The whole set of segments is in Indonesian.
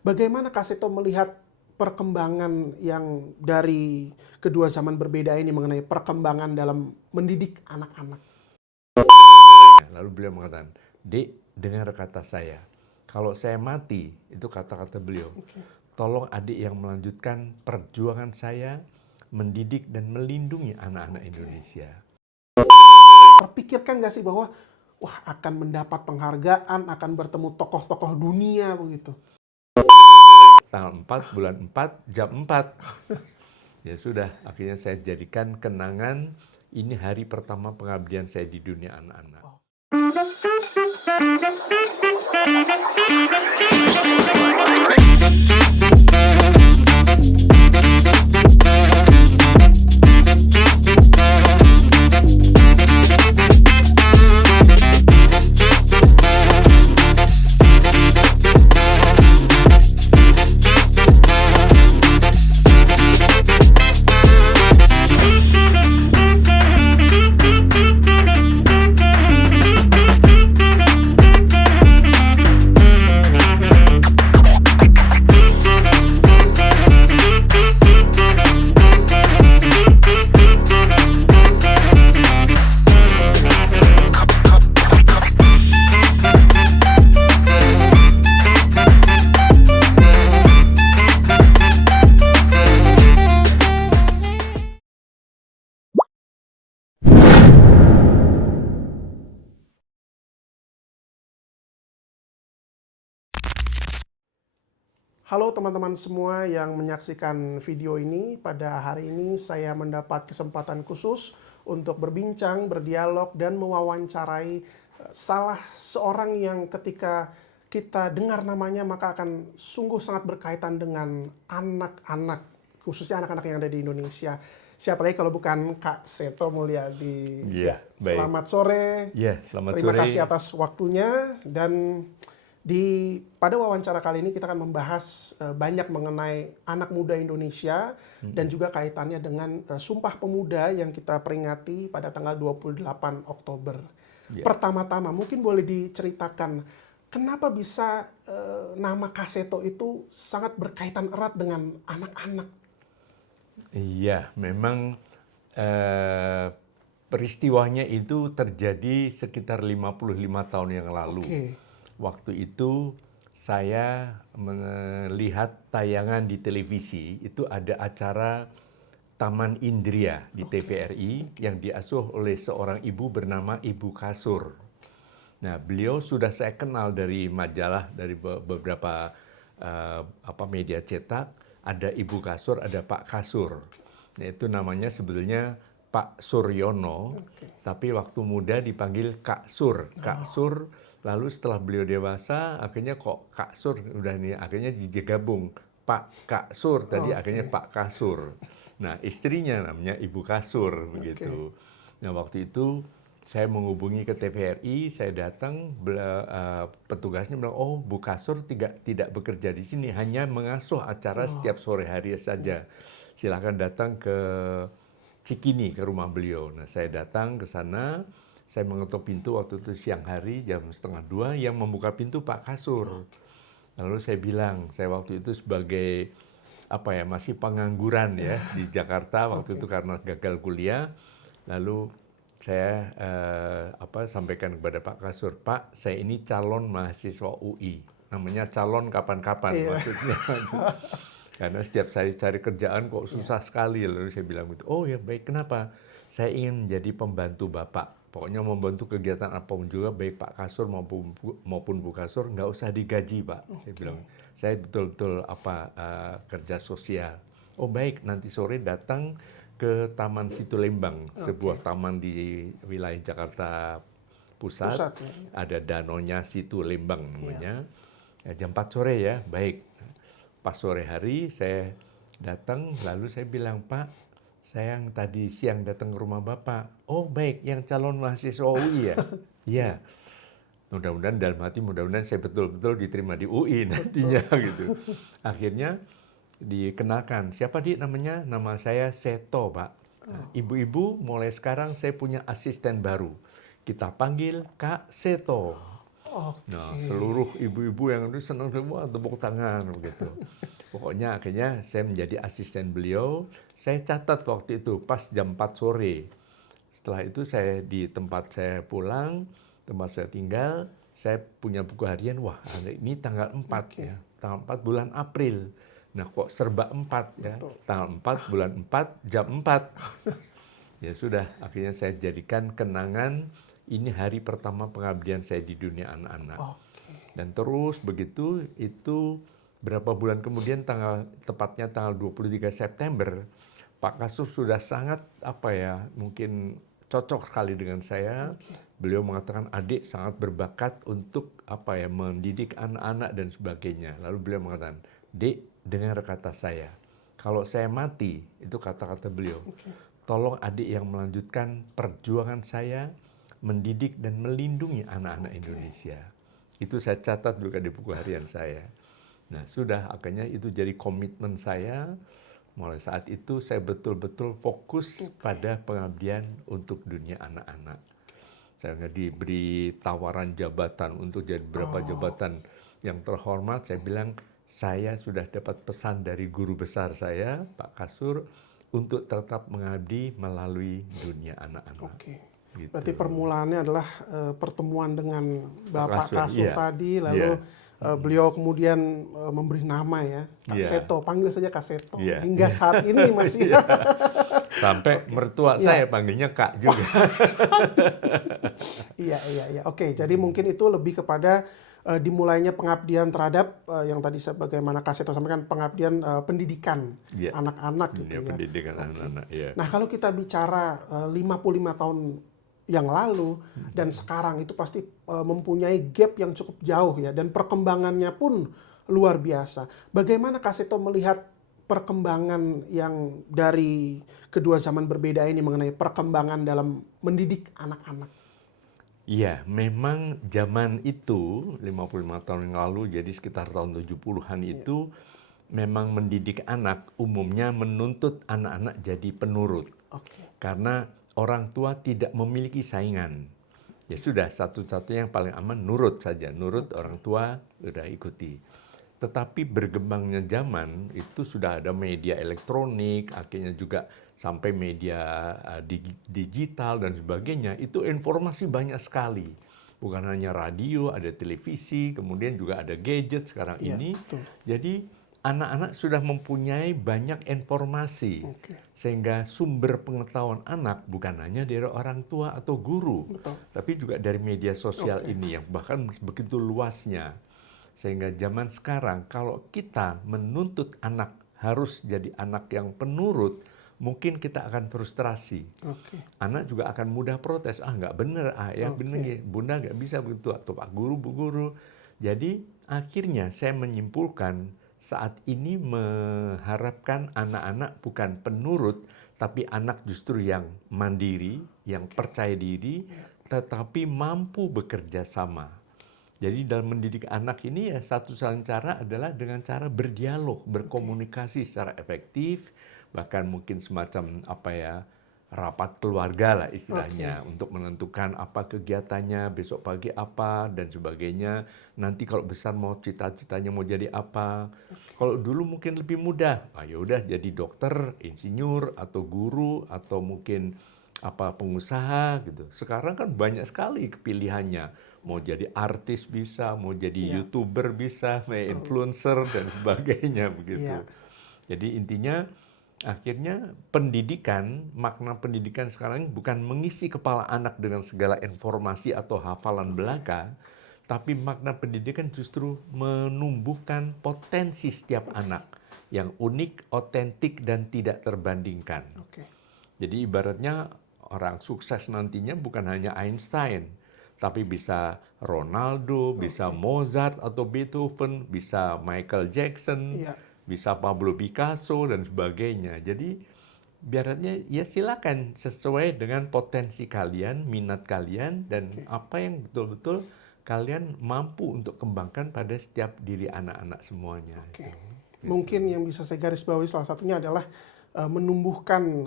Bagaimana Kak Seto melihat perkembangan yang dari kedua zaman berbeda ini mengenai perkembangan dalam mendidik anak-anak? Lalu beliau mengatakan, "Dek, dengar kata saya. Kalau saya mati," itu kata-kata beliau, "tolong adik yang melanjutkan perjuangan saya mendidik dan melindungi anak-anak Indonesia." Terpikirkan nggak sih bahwa wah akan mendapat penghargaan, akan bertemu tokoh-tokoh dunia begitu? Tanggal 4, bulan 4, jam 4. Ya sudah, akhirnya saya jadikan kenangan, ini hari pertama pengabdian saya di dunia anak-anak. Halo teman-teman semua yang menyaksikan video ini. Pada hari ini saya mendapat kesempatan khusus untuk berbincang, berdialog, dan mewawancarai salah seorang yang ketika kita dengar namanya maka akan sungguh sangat berkaitan dengan anak-anak, khususnya anak-anak yang ada di Indonesia. Siapa lagi kalau bukan Kak Seto Mulyadi. Iya, baik. Selamat sore. Ya, selamat Terima sore. kasih atas waktunya, dan pada wawancara kali ini kita akan membahas banyak mengenai anak muda Indonesia dan juga kaitannya dengan Sumpah Pemuda yang kita peringati pada tanggal 28 Oktober. Ya. Pertama-tama mungkin boleh diceritakan kenapa bisa nama Kak Seto itu sangat berkaitan erat dengan anak-anak? Iya, memang peristiwanya itu terjadi sekitar 55 tahun yang lalu. Oke. Waktu itu saya melihat tayangan di televisi, itu ada acara Taman Indria di TVRI yang diasuh oleh seorang ibu bernama Ibu Kasur. Nah, beliau sudah saya kenal dari majalah, dari beberapa media cetak. Ada Ibu Kasur, ada Pak Kasur. Nah, itu namanya sebetulnya Pak Suryono, tapi waktu muda dipanggil Kak Sur. Kak Sur, lalu setelah beliau dewasa, akhirnya kok Kak Sur, udah nih, akhirnya digabung. Pak Kak Sur, tadi akhirnya Pak Kasur. Nah, istrinya namanya Ibu Kasur, begitu. Nah, waktu itu saya menghubungi ke TVRI, saya datang, petugasnya bilang, oh Bu Kasur tidak bekerja di sini, hanya mengasuh acara setiap sore hari saja. Silakan datang ke Cikini, ke rumah beliau. Nah, saya datang ke sana, saya mengetuk pintu waktu itu siang hari, jam 1:30, yang membuka pintu Pak Kasur. Lalu saya bilang, saya waktu itu sebagai masih pengangguran ya di Jakarta waktu itu karena gagal kuliah. Lalu saya sampaikan kepada Pak Kasur, Pak, saya ini calon mahasiswa UI, namanya calon kapan-kapan maksudnya. Karena setiap saya cari kerjaan kok susah sekali. Lalu saya bilang gitu, oh ya baik, kenapa? Saya ingin menjadi pembantu Bapak. Pokoknya membantu kegiatan apapun juga, baik Pak Kasur maupun Bu Kasur, nggak usah digaji Pak. Saya bilang, saya betul-betul kerja sosial. Oh baik, nanti sore datang ke Taman Situ Lembang, sebuah taman di wilayah Jakarta Pusat. Ada danaunya Situ Lembang namanya. Jam 4 sore ya, baik. Pas sore hari saya datang, lalu saya bilang, Pak, saya yang tadi siang datang ke rumah Bapak. Oh baik, yang calon mahasiswa UI ya? Iya. Mudah-mudahan dalam hati, mudah-mudahan saya betul-betul diterima di UI nantinya gitu. Akhirnya dikenalkan, siapa Dik namanya? Nama saya Seto Pak. Nah, ibu-ibu mulai sekarang saya punya asisten baru. Kita panggil Kak Seto. Nah, Oke. seluruh ibu-ibu yang itu senang semua tepuk tangan begitu. Pokoknya akhirnya saya menjadi asisten beliau. Saya catat waktu itu pas jam 4 sore. Setelah itu saya di tempat saya pulang, tempat saya tinggal, saya punya buku harian. Wah, hari ini tanggal 4 Oke. ya. Tanggal 4 bulan April. Nah, kok serba 4 ya. Betul. Tanggal 4 bulan 4 jam 4. Ya sudah, akhirnya saya jadikan kenangan ini hari pertama pengabdian saya di dunia anak-anak. Oke. Dan terus begitu, itu berapa bulan kemudian tepatnya tanggal 23 September, Pak Kasur sudah sangat mungkin cocok sekali dengan saya. Beliau mengatakan adik sangat berbakat untuk mendidik anak-anak dan sebagainya. Lalu beliau mengatakan, "Dek, dengar kata saya. Kalau saya mati," itu kata-kata beliau. "Tolong adik yang melanjutkan perjuangan saya mendidik dan melindungi anak-anak Indonesia." Itu saya catat juga di buku harian saya. Nah, sudah akhirnya itu jadi komitmen saya. Mulai saat itu saya betul-betul fokus pada pengabdian untuk dunia anak-anak. Saya nggak diberi tawaran jabatan untuk jadi beberapa jabatan yang terhormat. Saya bilang, saya sudah dapat pesan dari guru besar saya, Pak Kasur, untuk tetap mengabdi melalui dunia anak-anak. Oke. Gitu. Berarti permulaannya adalah pertemuan dengan Bapak Kasur iya. tadi, lalu Iya. beliau kemudian memberi nama ya, Kak Iya. Seto, panggil saja Kak Seto. Iya. Hingga saat ini masih. Iya. Sampai mertua saya panggilnya Kak juga. Iya. Oke, jadi mungkin itu lebih kepada dimulainya pengabdian terhadap yang tadi sebagaimana Kak Seto sampaikan, pengabdian pendidikan Iya. anak-anak gitu Dunia ya. pendidikan anak-anak, ya. Nah, kalau kita bicara 55 tahun yang lalu dan sekarang itu pasti mempunyai gap yang cukup jauh ya, dan perkembangannya pun luar biasa. Bagaimana Kak Seto melihat perkembangan yang dari kedua zaman berbeda ini mengenai perkembangan dalam mendidik anak-anak? Iya, memang zaman itu 55 tahun yang lalu, jadi sekitar tahun 70-an itu memang mendidik anak umumnya menuntut anak-anak jadi penurut. Oke. Karena orang tua tidak memiliki saingan. Ya sudah, satu-satunya yang paling aman nurut saja, nurut orang tua udah ikuti. Tetapi berkembangnya zaman itu sudah ada media elektronik, akhirnya juga sampai media digital dan sebagainya, itu informasi banyak sekali. Bukan hanya radio, ada televisi, kemudian juga ada gadget sekarang Iya, ini. betul. Jadi anak-anak sudah mempunyai banyak informasi, Oke. sehingga sumber pengetahuan anak bukan hanya dari orang tua atau guru, Betul. tapi juga dari media sosial ini yang bahkan begitu luasnya. Sehingga zaman sekarang kalau kita menuntut anak harus jadi anak yang penurut, mungkin kita akan frustrasi. Oke. Anak juga akan mudah protes, nggak bener, ya bener, bunda nggak bisa begitu, atau pak guru, bu guru. Jadi akhirnya saya menyimpulkan saat ini mengharapkan anak-anak bukan penurut, tapi anak justru yang mandiri, yang percaya diri, tetapi mampu bekerja sama. Jadi dalam mendidik anak ini ya satu-satunya cara adalah dengan cara berdialog, berkomunikasi secara efektif, bahkan mungkin semacam rapat keluarga lah istilahnya, untuk menentukan apa kegiatannya, besok pagi apa dan sebagainya. Nanti kalau besar mau cita-citanya mau jadi apa. Kalau dulu mungkin lebih mudah, ya udah jadi dokter, insinyur atau guru atau mungkin pengusaha gitu. Sekarang kan banyak sekali pilihannya. Mau jadi artis bisa, mau jadi YouTuber bisa, influencer dan sebagainya begitu. Iya. Jadi intinya akhirnya pendidikan, makna pendidikan sekarang bukan mengisi kepala anak dengan segala informasi atau hafalan belaka, tapi makna pendidikan justru menumbuhkan potensi setiap anak yang unik, otentik, dan tidak terbandingkan. Oke. Jadi ibaratnya orang sukses nantinya bukan hanya Einstein, tapi bisa Ronaldo, bisa Mozart atau Beethoven, bisa Michael Jackson, Iya. bisa Pablo Picasso dan sebagainya. Jadi biarannya ya silakan sesuai dengan potensi kalian, minat kalian, dan apa yang betul-betul kalian mampu untuk kembangkan pada setiap diri anak-anak semuanya. Oke. Mungkin yang bisa saya garis bawahi salah satunya adalah menumbuhkan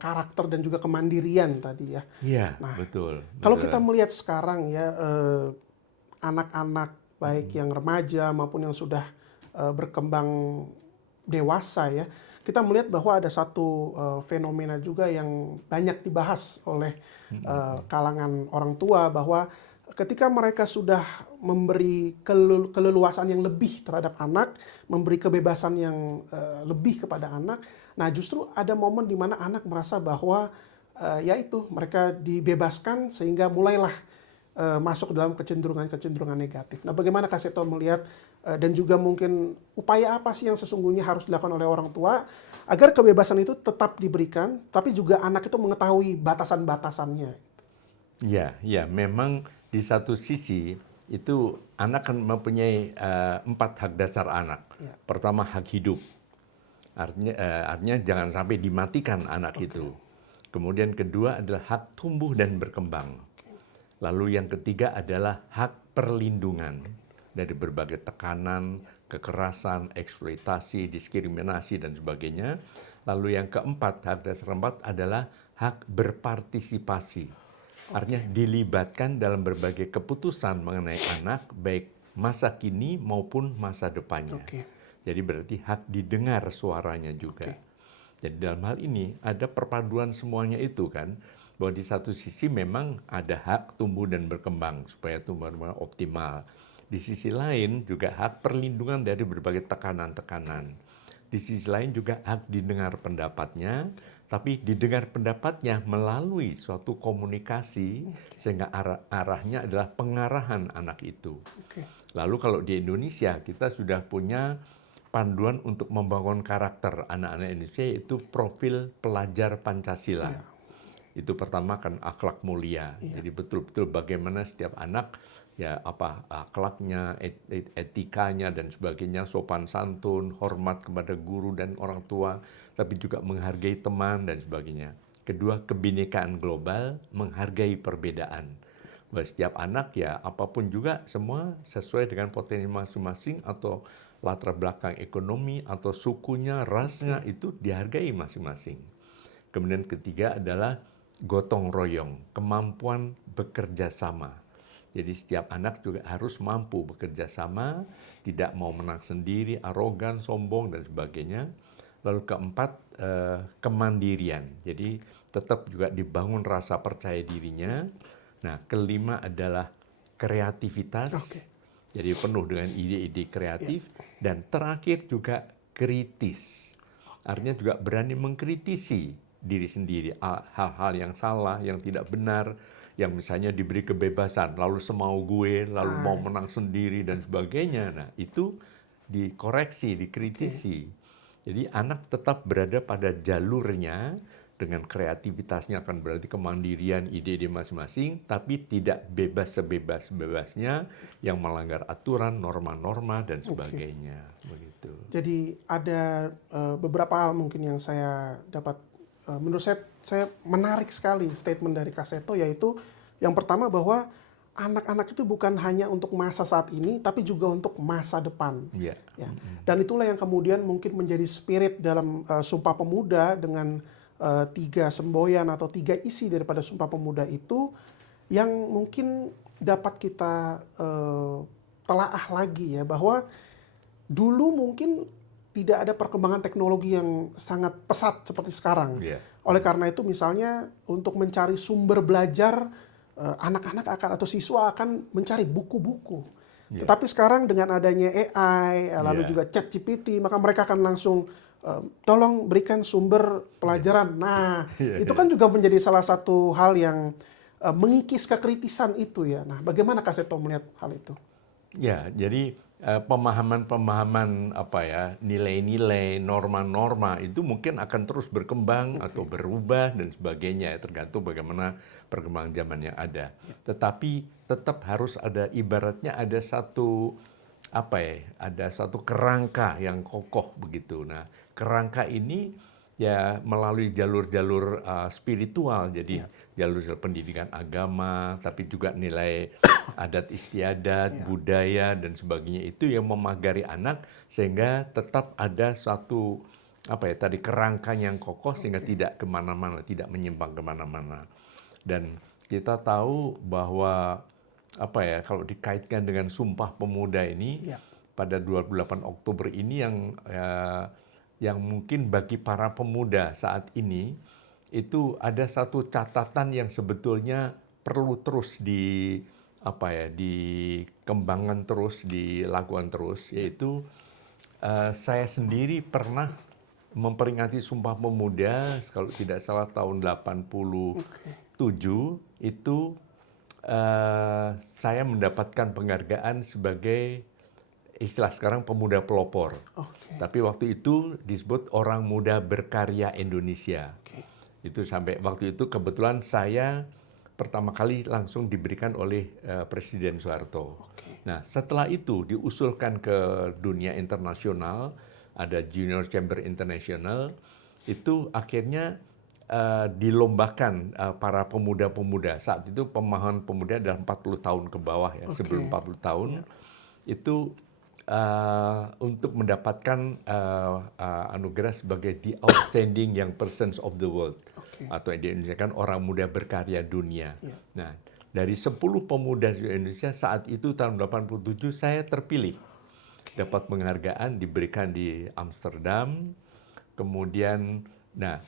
karakter dan juga kemandirian tadi ya. Iya, Nah, betul. kalau kita melihat sekarang ya, anak-anak baik yang remaja maupun yang sudah berkembang dewasa ya, kita melihat bahwa ada satu fenomena juga yang banyak dibahas oleh kalangan orang tua, bahwa ketika mereka sudah memberi keleluasan yang lebih terhadap anak, memberi kebebasan yang lebih kepada anak, nah justru ada momen di mana anak merasa bahwa yaitu mereka dibebaskan sehingga mulailah masuk dalam kecenderungan-kecenderungan negatif. Nah, bagaimana Kak Seto melihat dan juga mungkin upaya apa sih yang sesungguhnya harus dilakukan oleh orang tua agar kebebasan itu tetap diberikan, tapi juga anak itu mengetahui batasan-batasannya. Ya, ya, memang di satu sisi itu anak kan mempunyai 4 hak dasar anak. Ya. Pertama, hak hidup. Artinya jangan sampai dimatikan anak itu. Kemudian kedua adalah hak tumbuh dan berkembang. Lalu yang ketiga adalah hak perlindungan dari berbagai tekanan, kekerasan, eksploitasi, diskriminasi, dan sebagainya. Lalu yang keempat, hak dasar keempat adalah hak berpartisipasi. Artinya dilibatkan dalam berbagai keputusan mengenai anak, baik masa kini maupun masa depannya. Jadi berarti hak didengar suaranya juga. Jadi dalam hal ini ada perpaduan semuanya itu kan, bahwa di satu sisi memang ada hak tumbuh dan berkembang supaya tumbuh dan berkembang optimal. Di sisi lain juga hak perlindungan dari berbagai tekanan-tekanan. Di sisi lain juga hak didengar pendapatnya, tapi didengar pendapatnya melalui suatu komunikasi sehingga arahnya adalah pengarahan anak itu. Lalu kalau di Indonesia kita sudah punya panduan untuk membangun karakter anak-anak Indonesia, yaitu profil pelajar Pancasila. Itu pertama kan akhlak mulia. Jadi betul-betul bagaimana setiap anak ya akhlaknya, etikanya dan sebagainya, sopan santun, hormat kepada guru dan orang tua, tapi juga menghargai teman dan sebagainya. Kedua, kebinekaan global, menghargai perbedaan. Bahwa setiap anak ya apapun juga semua sesuai dengan potensi masing-masing atau latar belakang ekonomi atau sukunya, rasnya itu dihargai masing-masing. Kemudian ketiga adalah gotong royong, kemampuan bekerja sama. Jadi setiap anak juga harus mampu bekerja sama, tidak mau menang sendiri, arogan, sombong, dan sebagainya. Lalu keempat, kemandirian. Jadi tetap juga dibangun rasa percaya dirinya. Nah, kelima adalah kreativitas. Jadi penuh dengan ide-ide kreatif. Dan terakhir juga kritis. Artinya juga berani mengkritisi diri sendiri, hal-hal yang salah, yang tidak benar, yang misalnya diberi kebebasan, lalu semau gue, lalu mau menang sendiri dan sebagainya. Nah, itu dikoreksi, dikritisi. Jadi anak tetap berada pada jalurnya, dengan kreativitasnya akan berarti kemandirian ide-ide masing-masing, tapi tidak bebas sebebas-bebasnya yang melanggar aturan, norma-norma, dan sebagainya. Begitu. Jadi ada beberapa hal mungkin yang saya dapat, menurut saya menarik sekali statement dari Kak Seto, yaitu yang pertama bahwa anak-anak itu bukan hanya untuk masa saat ini, tapi juga untuk masa depan. Ya. Dan itulah yang kemudian mungkin menjadi spirit dalam Sumpah Pemuda dengan 3 semboyan atau 3 isi daripada Sumpah Pemuda itu yang mungkin dapat kita telaah lagi ya, bahwa dulu mungkin tidak ada perkembangan teknologi yang sangat pesat seperti sekarang. Oleh karena itu misalnya untuk mencari sumber belajar, anak-anak akan atau siswa akan mencari buku-buku. Tetapi sekarang dengan adanya AI, lalu juga ChatGPT, maka mereka akan langsung tolong berikan sumber pelajaran. Nah, itu kan juga menjadi salah satu hal yang mengikis kekritisan itu ya. Nah, bagaimana Kak Seto melihat hal itu? Ya, jadi pemahaman nilai-nilai, norma-norma itu mungkin akan terus berkembang atau berubah dan sebagainya, tergantung bagaimana perkembangan zaman yang ada. Tetapi tetap harus ada, ibaratnya ada satu ada satu kerangka yang kokoh begitu. Nah, kerangka ini ya melalui jalur-jalur spiritual, jadi jalur pendidikan agama, tapi juga nilai adat istiadat, budaya dan sebagainya itu yang memagari anak sehingga tetap ada suatu kerangka yang kokoh sehingga tidak kemana-mana, tidak menyimpang kemana-mana. Dan kita tahu bahwa apa ya, kalau dikaitkan dengan Sumpah Pemuda ini Ya. pada 28 Oktober ini yang mungkin bagi para pemuda saat ini itu ada satu catatan yang sebetulnya perlu terus dikembangkan terus, dilakukan terus, yaitu saya sendiri pernah memperingati Sumpah Pemuda, kalau tidak salah tahun 87, itu saya mendapatkan penghargaan sebagai istilah sekarang pemuda pelopor. Oke. Tapi waktu itu disebut orang muda berkarya Indonesia. Oke. Itu sampai waktu itu kebetulan saya pertama kali langsung diberikan oleh Presiden Soeharto. Oke. Nah, setelah itu diusulkan ke dunia internasional, ada Junior Chamber International, itu akhirnya dilombakan para pemuda-pemuda. Saat itu pemahaman pemuda adalah 40 tahun ke bawah ya, sebelum 40 tahun. Itu untuk mendapatkan anugerah sebagai the outstanding young persons of the world. Atau di Indonesia kan orang muda berkarya dunia. Nah, dari 10 pemuda di Indonesia saat itu tahun 87 saya terpilih. Dapat penghargaan diberikan di Amsterdam. Kemudian, nah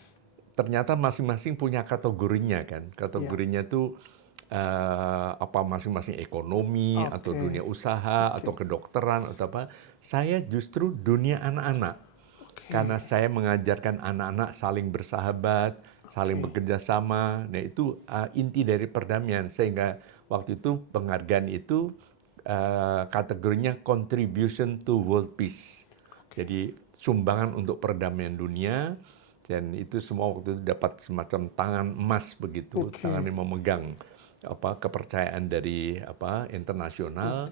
ternyata masing-masing punya kategorinya kan. Kategorinya tuh masing-masing ekonomi atau dunia usaha atau kedokteran atau apa. Saya justru dunia anak-anak. Karena saya mengajarkan anak-anak saling bersahabat, saling bekerja sama. Nah, itu inti dari perdamaian, sehingga waktu itu penghargaan itu kategorinya contribution to world peace. Jadi sumbangan untuk perdamaian dunia, dan itu semua waktu itu dapat semacam tangan emas begitu, tangan yang memegang kepercayaan dari internasional.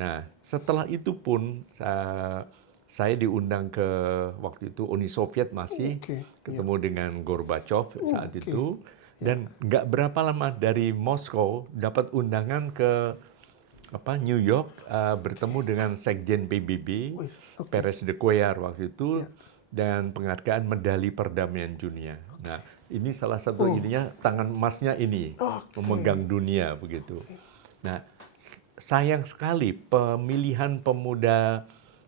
Nah, setelah itu pun saya diundang ke waktu itu Uni Soviet masih, ketemu dengan Gorbachev saat itu, dan nggak berapa lama dari Moskow dapat undangan ke New York, bertemu dengan Sekjen PBB, Perez de Cuellar waktu itu, dan penghargaan medali perdamaian dunia. Nah, ini salah satu ininya, tangan emasnya ini, memegang dunia begitu. Nah, sayang sekali pemilihan pemuda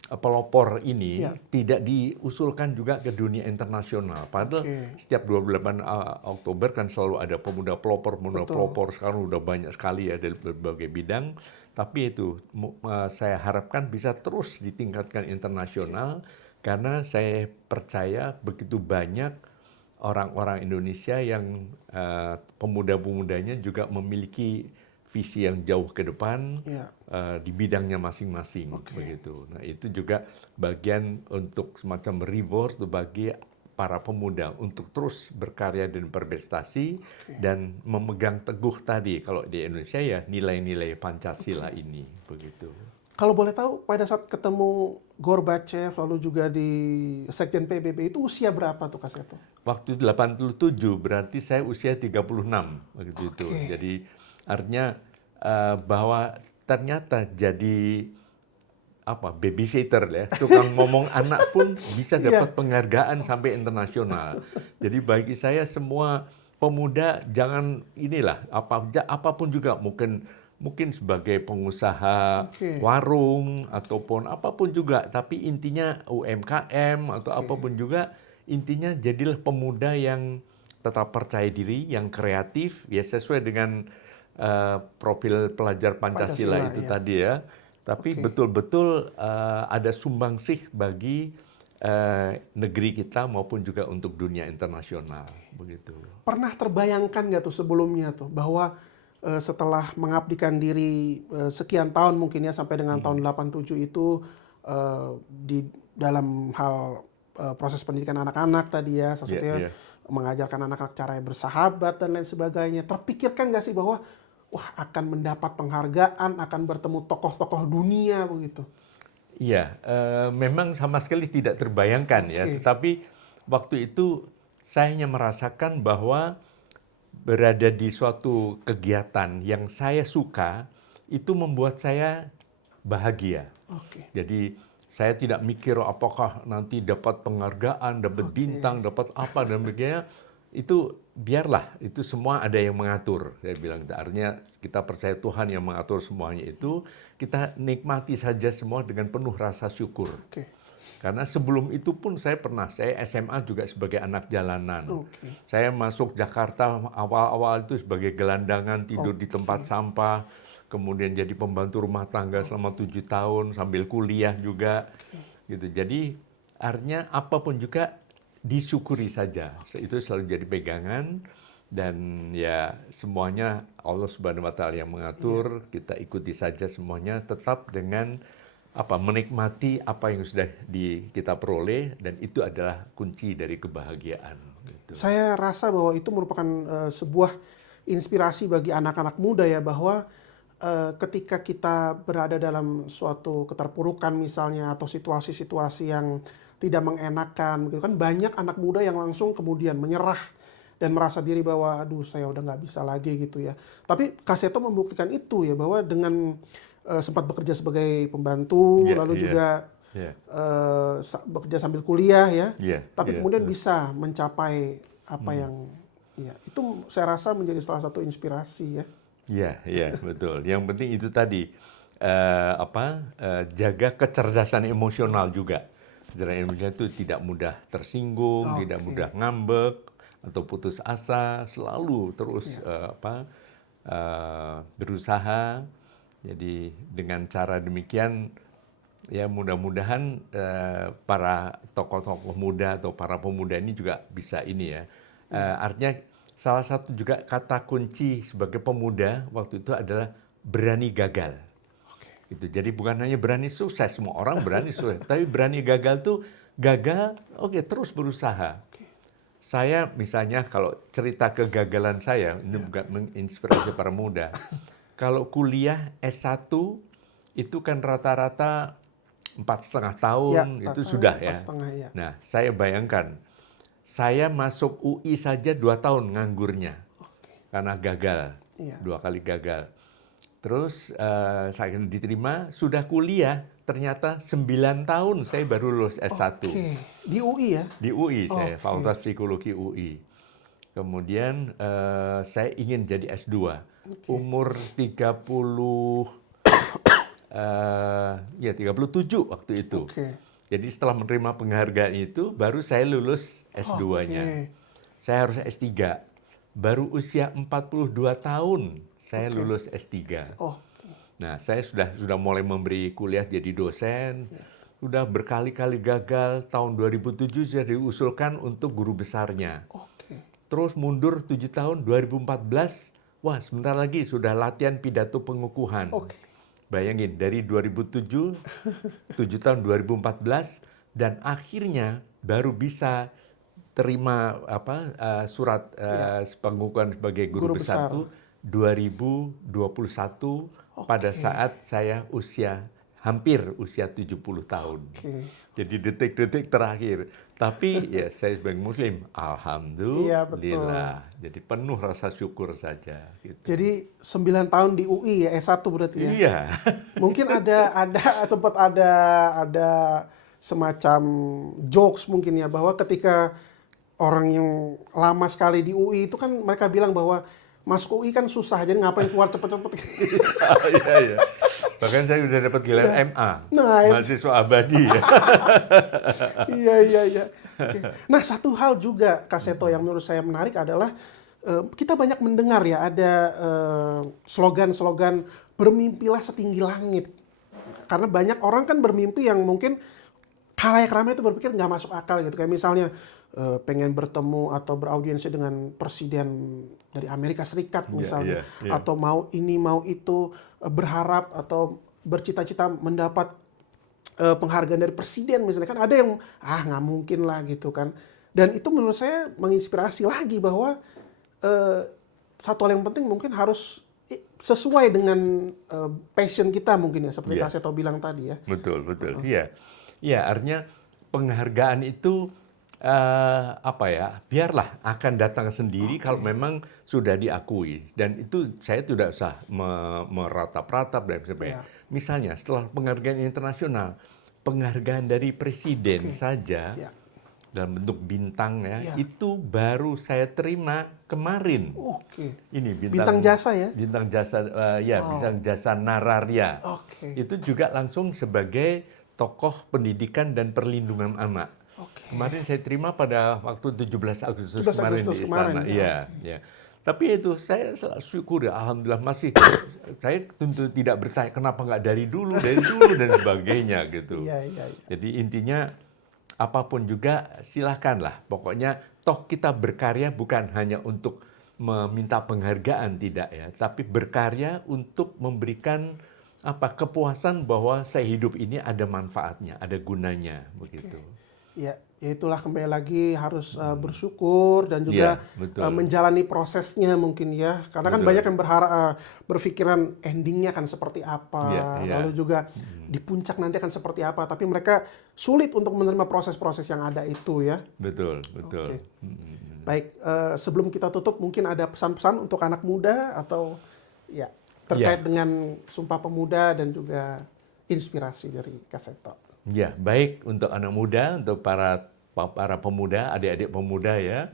pelopor ini tidak diusulkan juga ke dunia internasional. Padahal setiap 28 Oktober kan selalu ada pemuda pelopor, sekarang udah banyak sekali ya dari berbagai bidang. Tapi itu saya harapkan bisa terus ditingkatkan internasional, karena saya percaya begitu banyak orang-orang Indonesia yang pemuda-pemudanya juga memiliki visi yang jauh ke depan di bidangnya masing-masing begitu. Nah, itu juga bagian untuk semacam reward bagi para pemuda untuk terus berkarya dan berprestasi dan memegang teguh tadi kalau di Indonesia ya nilai-nilai Pancasila ini begitu. Kalau boleh tahu, pada saat ketemu Gorbachev lalu juga di Sekjen PBB itu usia berapa tuh Kak Seto? Waktu 87 berarti saya usia 36 begitu itu. Jadi artinya bahwa ternyata jadi babysitter ya, tukang ngomong anak pun bisa dapat penghargaan sampai internasional. Jadi bagi saya semua pemuda jangan apapun juga, mungkin sebagai pengusaha warung ataupun apapun juga, tapi intinya UMKM atau apapun juga, intinya jadilah pemuda yang tetap percaya diri, yang kreatif, ya sesuai dengan profil pelajar Pancasila itu tadi ya. Tapi betul-betul ada sumbangsih bagi negeri kita maupun juga untuk dunia internasional begitu. Pernah terbayangkan nggak tuh sebelumnya tuh bahwa setelah mengabdikan diri sekian tahun mungkin ya sampai dengan tahun 87 itu di dalam hal proses pendidikan anak-anak tadi ya, maksudnya mengajarkan anak-anak cara bersahabat dan lain sebagainya. Terpikirkan nggak sih bahwa akan mendapat penghargaan, akan bertemu tokoh-tokoh dunia begitu? Iya, memang sama sekali tidak terbayangkan ya. Tetapi waktu itu saya hanya merasakan bahwa berada di suatu kegiatan yang saya suka itu membuat saya bahagia. Jadi saya tidak mikir apakah nanti dapat penghargaan, dapat bintang, dapat apa dan sebagainya. itu biarlah itu semua ada yang mengatur. Saya bilang artinya kita percaya Tuhan yang mengatur semuanya itu, kita nikmati saja semua dengan penuh rasa syukur. Oke. Karena sebelum itu pun saya SMA juga sebagai anak jalanan. Oke. Saya masuk Jakarta awal-awal itu sebagai gelandangan, tidur di tempat sampah, kemudian jadi pembantu rumah tangga selama 7 tahun sambil kuliah juga. Gitu. Jadi artinya apapun juga disyukuri saja. Itu selalu jadi pegangan, dan ya semuanya Allah Subhanahu wa taala yang mengatur, kita ikuti saja semuanya, tetap dengan menikmati apa yang sudah kita peroleh, dan itu adalah kunci dari kebahagiaan. Gitu. Saya rasa bahwa itu merupakan sebuah inspirasi bagi anak-anak muda ya, bahwa ketika kita berada dalam suatu keterpurukan misalnya, atau situasi-situasi yang tidak mengenakan, gitu kan, banyak anak muda yang langsung kemudian menyerah dan merasa diri bahwa aduh saya udah nggak bisa lagi gitu ya. Tapi Kak Seto membuktikan itu ya, bahwa dengan sempat bekerja sebagai pembantu, lalu juga bekerja sambil kuliah ya, tapi kemudian bisa mencapai apa yang itu saya rasa menjadi salah satu inspirasi ya. Iya, betul. Yang penting itu tadi jaga kecerdasan emosional juga. Kecerdasan emosional itu tidak mudah tersinggung, tidak mudah ngambek atau putus asa, selalu terus berusaha. Jadi dengan cara demikian ya mudah-mudahan para tokoh-tokoh muda atau para pemuda ini juga bisa ini ya. Artinya salah satu juga kata kunci sebagai pemuda waktu itu adalah berani gagal. Gitu. Jadi bukan hanya berani sukses, semua orang berani sukses, tapi berani gagal tuh gagal, terus berusaha. Saya misalnya kalau cerita kegagalan saya, ini bukan menginspirasi para muda. Kalau kuliah S1 itu kan rata-rata 4,5 tahun, itu sudah ya. Nah, saya bayangkan, saya masuk UI saja 2 tahun nganggurnya, karena gagal, 2 kali gagal. Terus saya diterima, sudah kuliah, ternyata 9 tahun saya baru lulus S1. Di UI ya? Di UI saya, Fakultas Psikologi UI. Kemudian saya ingin jadi S2. Umur 37 waktu itu. Jadi setelah menerima penghargaan itu, baru saya lulus S2-nya. Saya harus S3. Baru usia 42 tahun saya lulus S3. Nah, saya sudah mulai memberi kuliah jadi dosen. Sudah berkali-kali gagal. Tahun 2007 sudah diusulkan untuk guru besarnya. Terus mundur 7 tahun, 2014, wah sebentar lagi sudah latihan pidato pengukuhan. Bayangin, dari 2007, 7 tahun 2014, dan akhirnya baru bisa terima surat pengukuhan sebagai guru besar itu 2021 pada saat saya hampir usia 70 tahun. Jadi detik-detik terakhir. Tapi ya saya sebagai muslim, alhamdulillah. Jadi penuh rasa syukur saja. Gitu. Jadi 9 tahun di UI ya, S1 berarti ya? Iya. Mungkin sempat ada semacam jokes mungkin ya, bahwa ketika orang yang lama sekali di UI itu kan mereka bilang bahwa masuk UI kan susah, jadi ngapain keluar cepet-cepet. Iya. Bahkan saya sudah dapat gelar MA, mahasiswa abadi. Iya. Nah, satu hal juga Kak Seto yang menurut saya menarik adalah kita banyak mendengar ya, ada slogan-slogan bermimpilah setinggi langit. Karena banyak orang kan bermimpi yang mungkin khalayak ramai itu berpikir nggak masuk akal gitu. Kayak misalnya pengen bertemu atau beraudiensi dengan presiden dari Amerika Serikat misalnya, atau mau ini mau itu, berharap atau bercita-cita mendapat penghargaan dari presiden misalnya, kan ada yang nggak mungkin lah gitu kan. Dan itu menurut saya menginspirasi lagi bahwa satu hal yang penting mungkin harus sesuai dengan passion kita mungkin ya, seperti Kak Seto bilang tadi ya. Betul. Iya, artinya penghargaan itu biarlah akan datang sendiri kalau memang sudah diakui, dan itu saya tidak usah meratap-ratap dan sebagainya. Misalnya setelah penghargaan internasional, penghargaan dari presiden saja dalam bentuk bintang ya, Iya. itu baru saya terima kemarin. Oke. Ini Bintang jasa ya? Bintang jasa, ya, Wow. bintang jasa Nararya. Oke. Itu juga langsung sebagai tokoh pendidikan dan perlindungan anak. Oke. Kemarin saya terima pada waktu 17 Agustus 17 kemarin Agustus di kemarin, istana. ya, Iya, ya. Tapi itu saya syukur ya, alhamdulillah masih. Saya tentu tidak bertanya kenapa nggak dari dulu dan sebagainya gitu. Iya, iya, iya. Jadi intinya apapun juga silahkanlah. Pokoknya toh kita berkarya bukan hanya untuk meminta penghargaan, tidak ya, tapi berkarya untuk memberikan kepuasan bahwa saya hidup ini ada manfaatnya, ada gunanya begitu. Ya, ya itulah kembali lagi harus bersyukur dan juga Iya, betul. menjalani prosesnya mungkin ya. Karena kan Betul. banyak yang berpikiran endingnya kan seperti apa, Iya, iya. lalu juga di puncak nanti akan seperti apa. Tapi mereka sulit untuk menerima proses-proses yang ada itu ya. Betul, betul. Oke. Baik, sebelum kita tutup mungkin ada pesan-pesan untuk anak muda atau ya terkait dengan Sumpah Pemuda dan juga inspirasi dari Kak Seto. Ya, baik untuk anak muda, untuk para pemuda, adik-adik pemuda ya,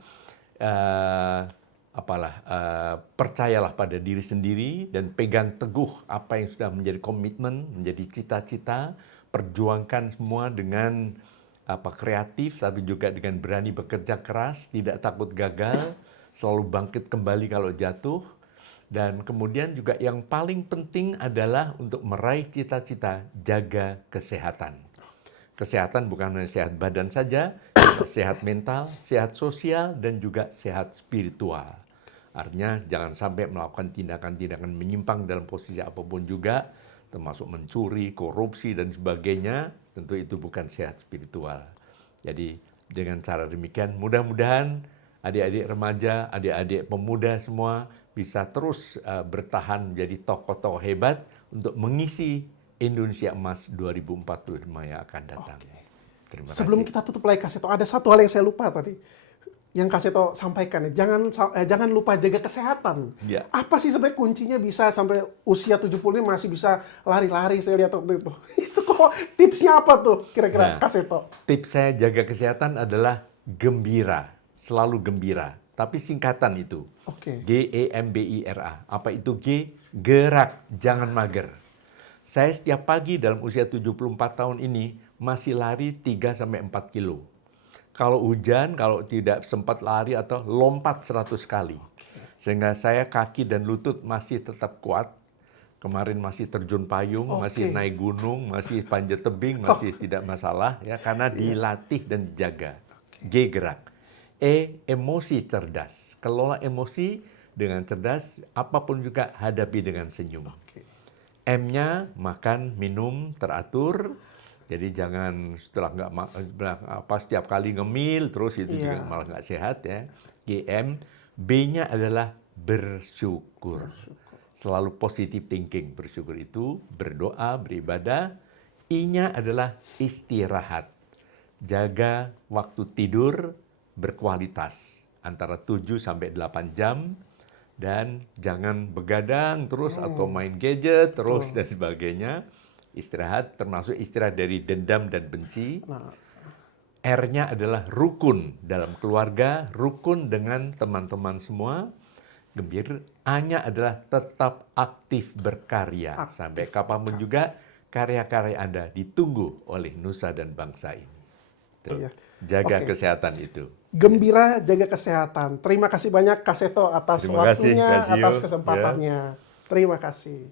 percayalah pada diri sendiri dan pegang teguh apa yang sudah menjadi komitmen, menjadi cita-cita, perjuangkan semua dengan kreatif, tapi juga dengan berani bekerja keras, tidak takut gagal, selalu bangkit kembali kalau jatuh. Dan kemudian juga yang paling penting adalah untuk meraih cita-cita, jaga kesehatan. Kesehatan bukan hanya sehat badan saja, sehat mental, sehat sosial, dan juga sehat spiritual. Artinya jangan sampai melakukan tindakan-tindakan menyimpang dalam posisi apapun juga, termasuk mencuri, korupsi, dan sebagainya. Tentu itu bukan sehat spiritual. Jadi dengan cara demikian, mudah-mudahan adik-adik remaja, adik-adik pemuda semua bisa terus bertahan menjadi tokoh-tokoh hebat untuk mengisi Indonesia Emas 2045 yang akan datang. Terima kasih. Sebelum kita tutup lagi Kak Seto, ada satu hal yang saya lupa tadi. Yang Kak Seto sampaikan, jangan lupa jaga kesehatan. Ya. Apa sih sebenarnya kuncinya bisa sampai usia 70 ini masih bisa lari-lari, saya lihat waktu itu. Itu kok tipsnya apa tuh kira-kira Kak Seto? Tips saya jaga kesehatan adalah gembira, selalu gembira. Tapi singkatan itu, Oke. GEMBIRA. Apa itu G? Gerak, jangan mager. Saya setiap pagi dalam usia 74 tahun ini masih lari 3-4 kilo. Kalau hujan, kalau tidak sempat lari atau lompat 100 kali. Sehingga saya kaki dan lutut masih tetap kuat. Kemarin masih terjun payung, masih naik gunung, masih panjat tebing, masih tidak masalah ya karena dilatih dan dijaga. G gerak. E emosi cerdas. Kelola emosi dengan cerdas, apapun juga hadapi dengan senyum. M-nya makan, minum, teratur. Jadi jangan setelah setiap kali ngemil terus itu juga malah nggak sehat ya. GM, B-nya adalah bersyukur. Selalu positive thinking, bersyukur itu berdoa, beribadah. I-nya adalah istirahat. Jaga waktu tidur berkualitas antara 7-8 jam. Dan jangan begadang terus atau main gadget terus dan sebagainya. Istirahat termasuk istirahat dari dendam dan benci. R-nya adalah rukun dalam keluarga, rukun dengan teman-teman semua. Gembira. A-nya adalah tetap aktif berkarya. Sampai kapanpun juga karya-karya Anda ditunggu oleh nusa dan bangsa ini. Jaga kesehatan itu. Gembira, jaga kesehatan. Terima kasih banyak Kak Seto atas waktunya, atas kesempatannya. Terima kasih.